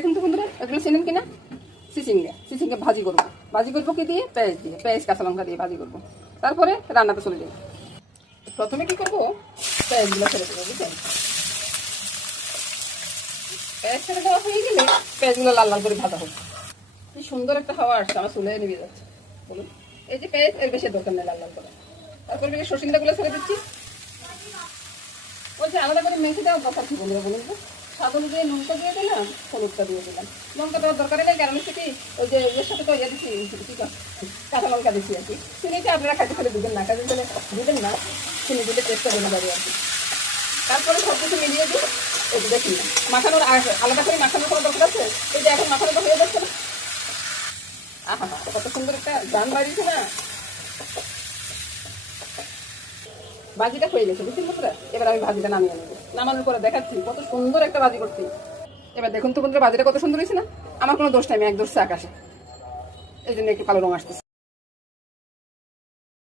দেখুন তো বন্ধুরা এগুলো চেনেন কিনা? সিসিঙ্গা সিসিঙ্গা ভাজি করব। ভাজি করব কি দিয়ে? পেঁয়াজ দিয়ে, পেঁয়াজ, কাঁচা লঙ্কা দিয়ে ভাজি করব। তারপরে রান্নাতে চলে যাব প্রথমে কি করব? পেঁয়াজগুলো ছেড়ে দেবো বুঝলেন পেঁয়াজ ছেড়ে দেওয়া হয়ে গেলে পেঁয়াজগুলো লাল লাল করে ভাজা হোক। কি সুন্দর একটা হাওয়া আসছে, আমার চুলে নিবে যাচ্ছে। বলুন, এই যে পেঁয়াজ, এর বেশি দরকার নেই লাল লাল করে। তারপরে এই সসিন্দাগুলো ছেড়ে দিচ্ছি। যে আলাদা করে মেখে দেওয়ার দরকার কি বন্ধুরা বলুন তো? স্বাদ দিয়ে নুনটা দিয়ে দিলাম, হলুদটা দিয়ে দিলাম। লঙ্কা দেওয়ার দরকার নেই, কারণ সেটি ওই যে এর সাথে তো ইয়ে দিচ্ছি কাঁচা লঙ্কা দিচ্ছি আর কি। চিনিটা আপনারা খাইতে ফেলে দিবেন না কাজে ফেলে দিবেন না, চিনি দিলে টেস্টটা বেড়ে যাবে আর কি। তারপরে সব কিছু মিলিয়ে দিই এই যে দেখুন মাখানোর আলাদা করে মাখানোর কোনো দরকার আছে? এই যে এখন মাখানোটা হয়ে যাচ্ছে না? আহা কত সুন্দর একটা গান বাড়িয়েছে না? ভাজিটা হয়ে গেছে, বুঝছেন বন্ধুরা এবার আমি ভাজিটা নামিয়ে নেব। নামানোর পরে দেখাচ্ছি, কত সুন্দর একটা বাজি করছি। এবার দেখুন তো বন্ধুরা, বাজিটা কত সুন্দর হয়েছে না? আমার কোনো দোষ নাই, আমি এক দোষ আকাশে এই জন্য একটু কালো রঙ আসতেছে।